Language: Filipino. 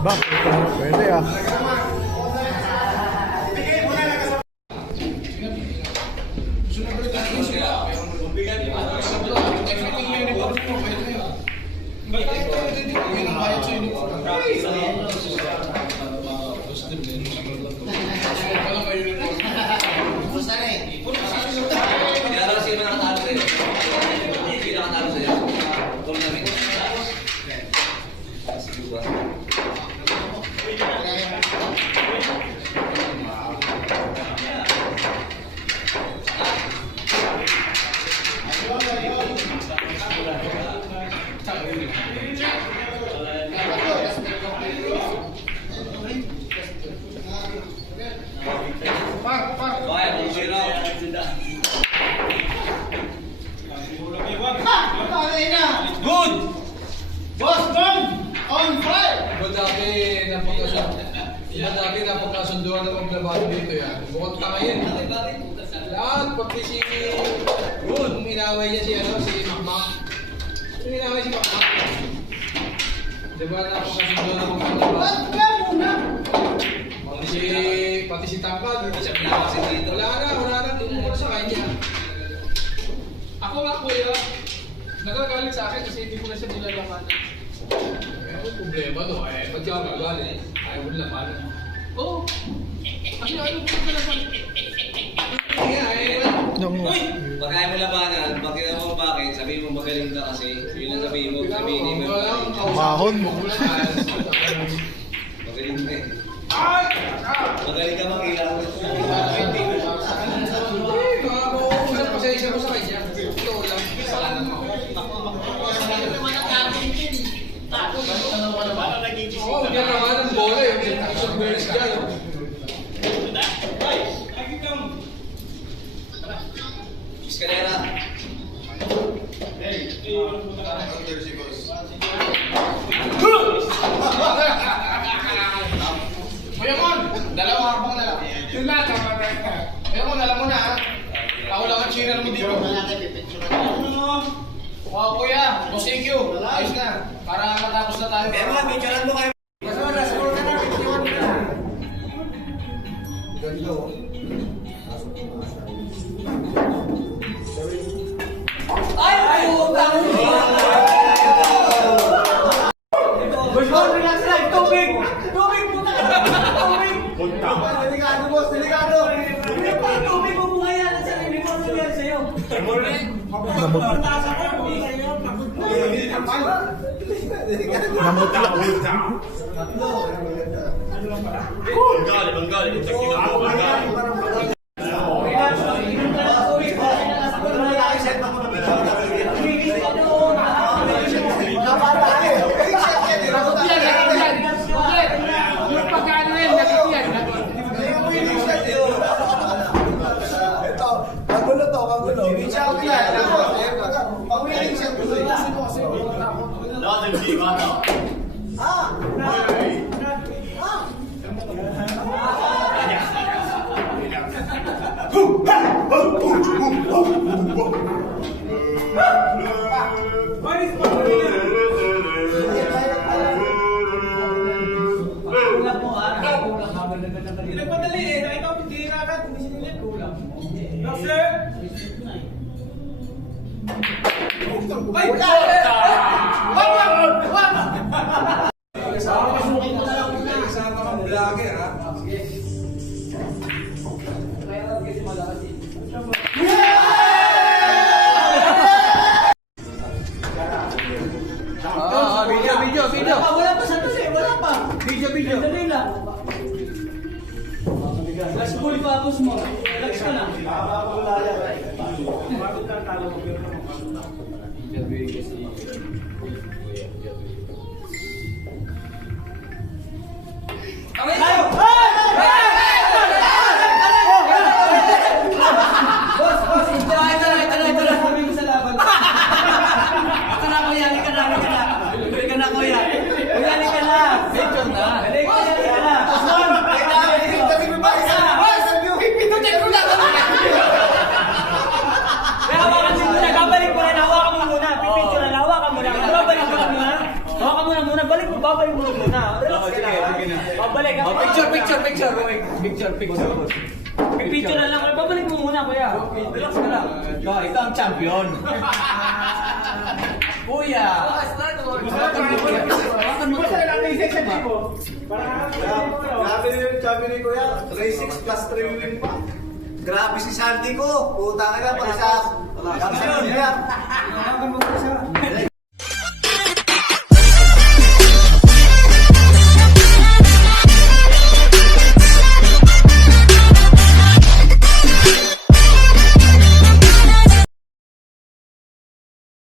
Ba, pwede ah. Good! Boss John! On fire! Dati napagkasunduan ng maglabahan dito yan. Bukod ka ngayon. Lahat, pati si... Good! Kung inaway niya si Makmak. Kung inaway si Makmak. Diba napagkasunduan ng maglabahan? Pati si Tangkad. Hindi siya pinakasin dito. Wala na. Tumulong sa kanya. Ako nga kuya, nagagalit sa akin kasi hindi ko na siya nilalaman. Ano problema to? Ba't ka magagalit? Ayaw mo laman. Oo. Kasi ano ko talaga. Uy! Pag ayaw mo labanan, bakit mo bakit? Sabihin mo magaling ka kasi. Yun ang sabihin mo, sabihin mo magaling ka. Mahon mo. Magaling ka eh. Magaling ka makilang. Pasensya ko sa kanya. Ito lang. Kasalanan mo. Oo, diyan naman ang bola yung isang beses dyan. Escalera. Kuya Mon! Dalawa habang na lang. Yun na, tama na. Kuya Mon, alam mo na ha. Ako lang ang chira mo dito. Oo kuya, boss EQ. Ayos na. Para matapos na tayo. Pero mga picturean mo kayo. Ay, utang! Relax lang, tubig! Tubig puta ka! Tubig! Delikado boss, delikado! Hindi pa tubig mo muna yan at sarili mo ang nangyari sa'yo. Yung pagkano yan, nagit yan. Nagpadali eh, nakita ko hindi na agad, hindi sinilip kulang. Sir! Ay! Kasama kang vlogger ha? Video. Wala pa sa kasi, wala pa. Video. Dali lang. Last ball tapos mo. Relax ka na. babalik mo muna. Relax ka lang. Babalik ka. Picture. May picture na lang. Babalik mo muna, kuya. Relax ka lang. Ito ang champion. Kuya. Grabe yung sabi ni Kuya, 3-6 plus 3 win pa. Grabe si Santi ko. Puta ka na, pag sa... Grabe yun,